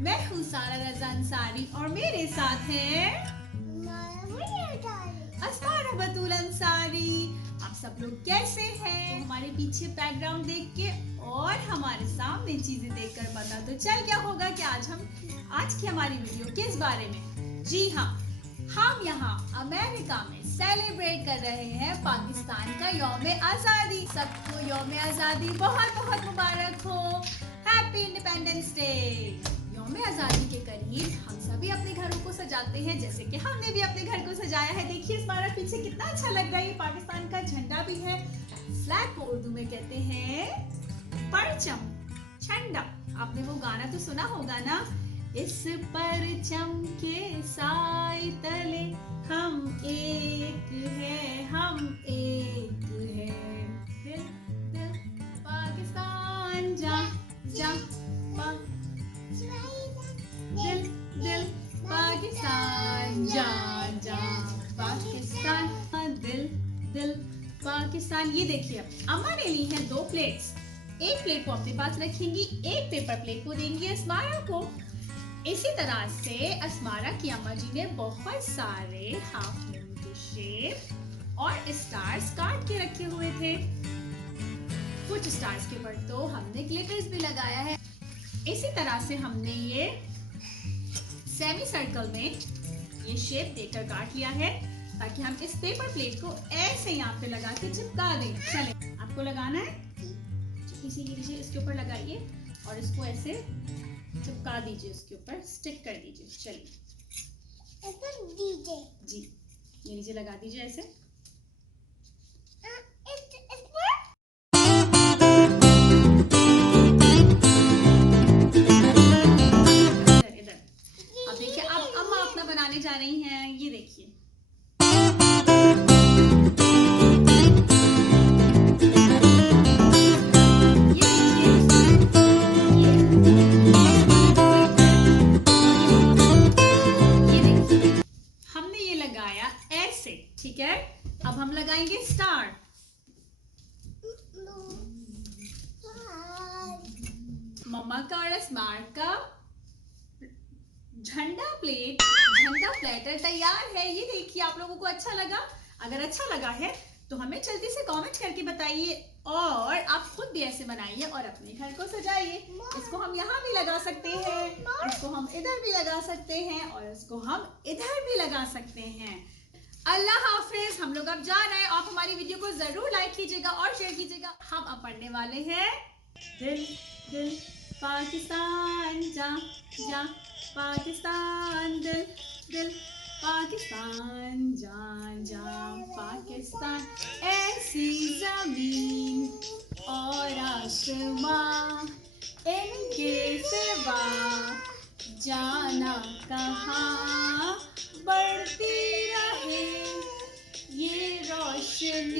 मैं हूँ सारा रज़ा अंसारी और मेरे साथ है अस्मारा बतूल अंसारी। आप सब लोग कैसे हैं? हमारे पीछे बैकग्राउंड देख के और हमारे सामने चीजें देखकर पता तो चल क्या होगा कि आज की हमारी वीडियो किस बारे में। जी हाँ, हम यहाँ अमेरिका में सेलिब्रेट कर रहे हैं पाकिस्तान का यौम आज़ादी। सबको यौम आज़ादी बहुत बहुत मुबारक हो। Happy independence day. यौम आज़ादी के करीब हम सभी अपने घरों को सजाते हैं, जैसे कि हमने भी अपने घर को सजाया है। देखिए हमारा पीछे कितना अच्छा लग रहा है। पाकिस्तान का झंडा भी है। फ्लैग को उर्दू में कहते हैं परचम, झंडा। आपने वो गाना तो सुना होगा ना, इस परचम के साए तले हम एक है, हम एक है। दिल दिल पाकिस्तान जा जा, दिल दिल पाकिस्तान जा जा, पाकिस्तान दिल दिल पाकिस्तान। ये देखिए अम्मा ने ली है 2 प्लेट्स। एक प्लेट को अपने पास रखेंगी, एक पेपर प्लेट को देंगी अस्मारा को। इसी तरह से अस्मारा की अम्मा जी ने बहुत सारे हाफ मून के शेप और स्टार्स काट के रखे हुए थे। कुछ स्टार्स के ऊपर तो हमने ग्लिटर्स भी लगाया है। इसी तरह से हमने ये सेमी सर्कल में ये शेप देकर काट लिया है, ताकि हम इस पेपर प्लेट को ऐसे यहाँ पे लगा के चिपका दें। चले, आपको लगाना है, इसी के नीचे इसके ऊपर लगाइए और इसको ऐसे चिपका दीजिए, उसके ऊपर स्टिक कर दीजिए। चलिए जी, ये नीचे लगा दीजिए ऐसे। इधर अब देखिए, अब अम्मा अपना बनाने जा रही हैं। ये देखिए ऐसे, ठीक है। अब हम लगाएंगे स्टार। मम्मा का और अस्मार का झंडा प्लेटर तैयार है। ये देखिए, आप लोगों को अच्छा लगा? अगर अच्छा लगा है तो हमें जल्दी से कमेंट करके बताइए, और आप खुद भी ऐसे बनाइए और अपने घर को सजाइए। इसको हम यहाँ भी लगा सकते हैं, इसको हम इधर भी लगा सकते हैं, और इसको हम इधर भी लगा सकते हैं। अल्लाह हाफिज। हम लोग अब जा रहे हैं। आप हमारी वीडियो को जरूर लाइक कीजिएगा और शेयर कीजिएगा। हम अब पढ़ने वाले हैं दिल दिल पाकिस्तान जा जा, पाकिस्तान दिल दिल पाकिस्तान जा जा, पाकिस्तान ऐसी जमीन और आसमां, इनके सिवा जाना कहाँ, बढ़ती रहे ये रोशनी